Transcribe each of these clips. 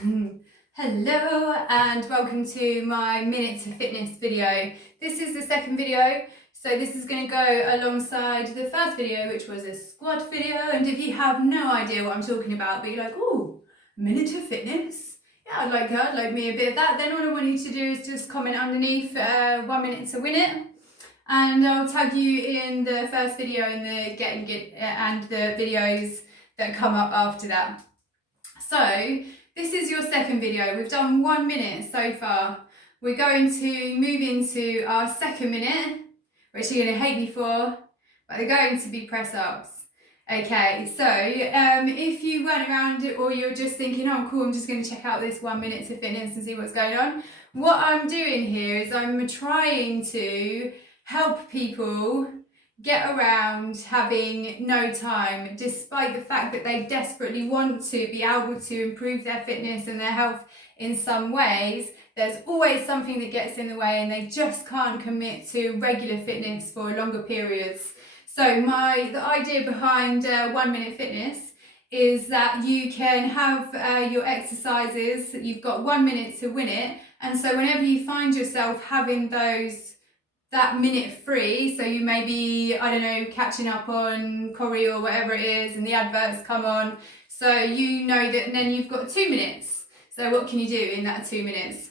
Hello and welcome to my Minute to Fitness video. This is the second video, so this is going to go alongside the first video, which was a squat video. And if you have no idea what I'm talking about, but you're like, oh, Minute to Fitness? Yeah, I'd like me a bit of that. Then all I want you to do is just comment underneath 1 minute to win it. And I'll tag you in the first video in the Getting It and the videos that come up after that. So, this is your second video. We've done 1 minute so far. We're going to move into our second minute, which you're going to hate me for, but they're going to be press-ups. Okay, so if you weren't around it or you're just thinking, oh cool, I'm just going to check out this 1 minute to fitness and see what's going on, what I'm doing here is I'm trying to help people get around having no time, despite the fact that they desperately want to be able to improve their fitness and their health in some ways. There's always something that gets in the way and they just can't commit to regular fitness for longer periods. So the idea behind 1 minute fitness is that you can have your exercises, you've got 1 minute to win it, and so whenever you find yourself having that minute free, so you may be, I don't know, catching up on Corrie or whatever it is and the adverts come on, so you know that, and then you've got 2 minutes. So what can you do in that 2 minutes?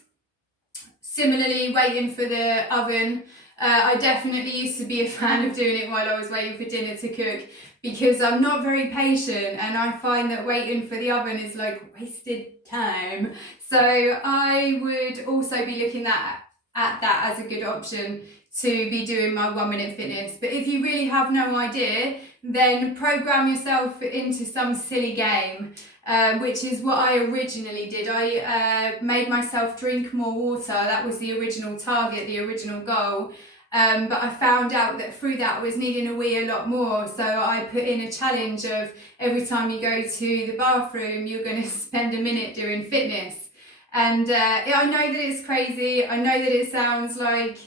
Similarly, waiting for the oven. I definitely used to be a fan of doing it while I was waiting for dinner to cook, because I'm not very patient and I find that waiting for the oven is like wasted time. So I would also be looking at that as a good option to be doing my 1 minute fitness. But if you really have no idea, then program yourself into some silly game, which is what I originally did. I made myself drink more water. That was the original target, the original goal. But I found out that through that I was needing a wee a lot more. So I put in a challenge of every time you go to the bathroom, you're going to spend a minute doing fitness. And I know that it's crazy. I know that it sounds like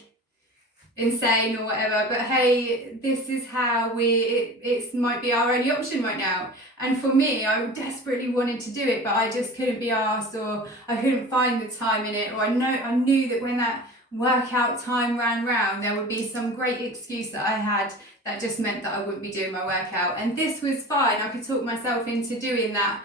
insane or whatever, but hey, this is how it might be our only option right now. And for me, I desperately wanted to do it, but I just couldn't be asked, or I couldn't find the time in it, or I knew that when that workout time ran round, there would be some great excuse that I had that just meant that I wouldn't be doing my workout. And this was fine. I could talk myself into doing that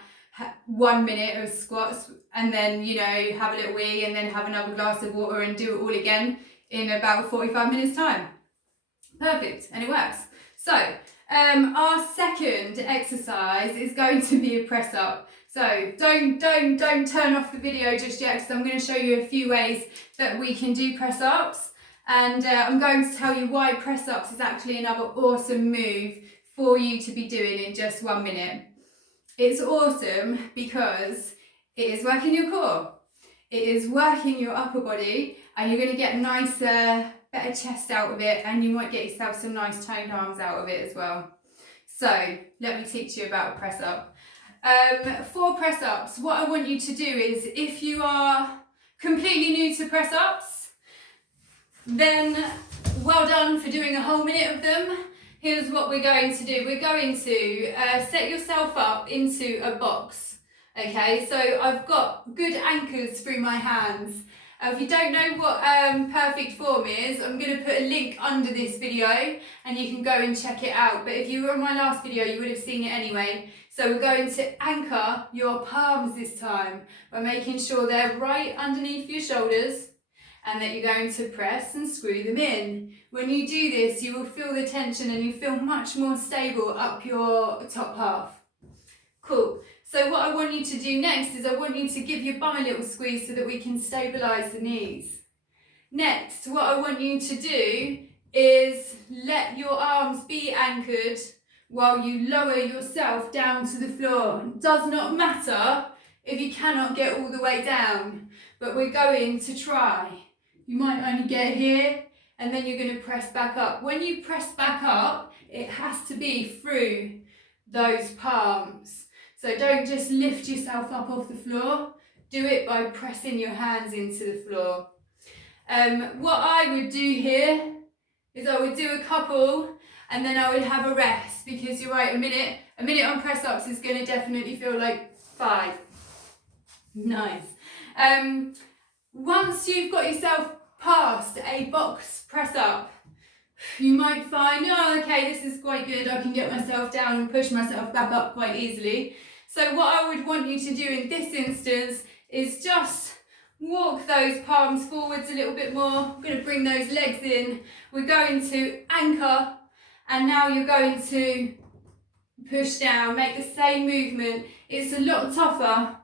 1 minute of squats and then, you know, have a little wee and then have another glass of water and do it all again in about 45 minutes time. Perfect, and it works. So our second exercise is going to be a press up. So don't turn off the video just yet, because I'm going to show you a few ways that we can do press ups, and I'm going to tell you why press ups is actually another awesome move for you to be doing in just 1 minute. It's awesome because it is working your core, it is working your upper body, and you're going to get nicer, better chest out of it, and you might get yourself some nice toned arms out of it as well. So let me teach you about a press up. For press ups, what I want you to do is, if you are completely new to press ups, then well done for doing a whole minute of them. Here's what we're going to do. We're going to set yourself up into a box. Okay, so I've got good anchors through my hands. If you don't know what perfect form is, I'm going to put a link under this video and you can go and check it out. But if you were on my last video, you would have seen it anyway. So we're going to anchor your palms this time by making sure they're right underneath your shoulders, and that you're going to press and screw them in. When you do this, you will feel the tension and you feel much more stable up your top half. Cool. So what I want you to do next is I want you to give your bum a little squeeze so that we can stabilise the knees. Next, what I want you to do is let your arms be anchored while you lower yourself down to the floor. It does not matter if you cannot get all the way down, but we're going to try. You might only get here, and then you're going to press back up. When you press back up, it has to be through those palms. So don't just lift yourself up off the floor. Do it by pressing your hands into the floor. What I would do here is I would do a couple and then I would have a rest, because you're right, a minute on press ups is going to definitely feel like 5. Nice. Once you've got yourself past a box press up, you might find, oh, okay, this is quite good. I can get myself down and push myself back up quite easily. So what I would want you to do in this instance is just walk those palms forwards a little bit more. I'm going to bring those legs in. We're going to anchor, and now you're going to push down, make the same movement. It's a lot tougher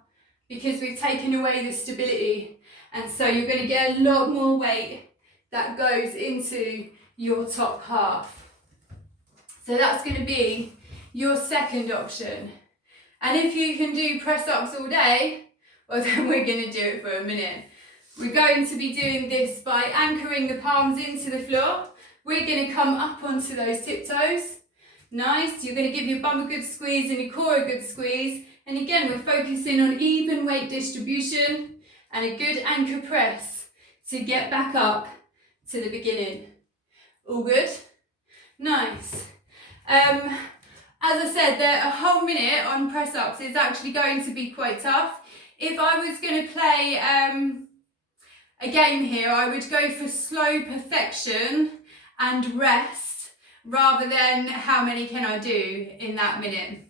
because we've taken away the stability, and so you're going to get a lot more weight that goes into your top half. So that's going to be your second option. And if you can do press ups all day, well, then we're going to do it for a minute. We're going to be doing this by anchoring the palms into the floor. We're going to come up onto those tiptoes. Nice. You're going to give your bum a good squeeze and your core a good squeeze. And again, we're focusing on even weight distribution and a good anchor press to get back up to the beginning. All good? Nice. As I said, a whole minute on press ups is actually going to be quite tough. If I was going to play a game here, I would go for slow perfection and rest rather than how many can I do in that minute.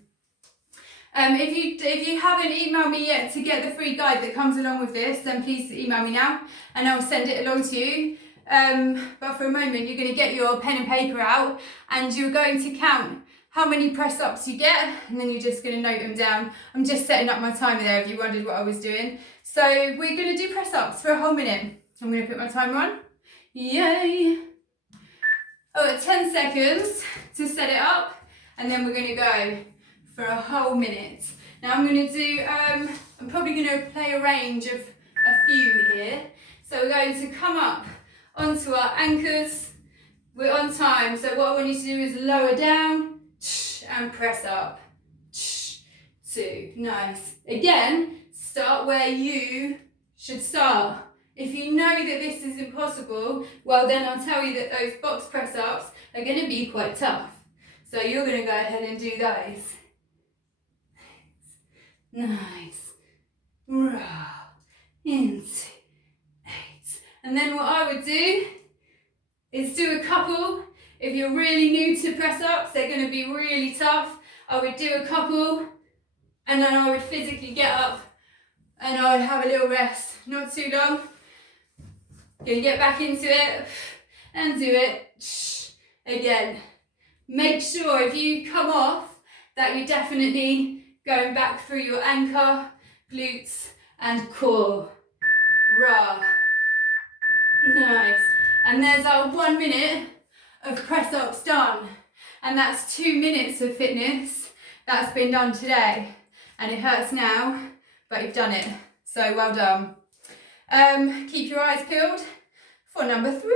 If you haven't emailed me yet to get the free guide that comes along with this, then please email me now and I'll send it along to you. But for a moment, you're going to get your pen and paper out and you're going to count how many press ups you get, and then you're just going to note them down. I'm just setting up my timer there if you wondered what I was doing. So we're going to do press ups for a whole minute. I'm going to put my timer on. Yay! Oh, 10 seconds to set it up, and then we're going to go for a whole minute. Now I'm going to do, I'm probably going to play a range of a few here. So we're going to come up onto our anchors. We're on time, so what I want you to do is lower down and press up. 2, nice. Again, start where you should start. If you know that this is impossible, well then I'll tell you that those box press ups are going to be quite tough. So you're going to go ahead and do those. Nice. Into 8. And then what I would do is do a couple. If you're really new to press ups, they're going to be really tough. I would do a couple and then I would physically get up and I would have a little rest, not too long. Gonna get back into it and do it again. Make sure if you come off that you're definitely going back through your anchor, glutes and core. Rah. Nice. And there's our 1 minute of press ups done, and that's 2 minutes of fitness that's been done today, and it hurts now but you've done it, so well done. Keep your eyes peeled for number 3.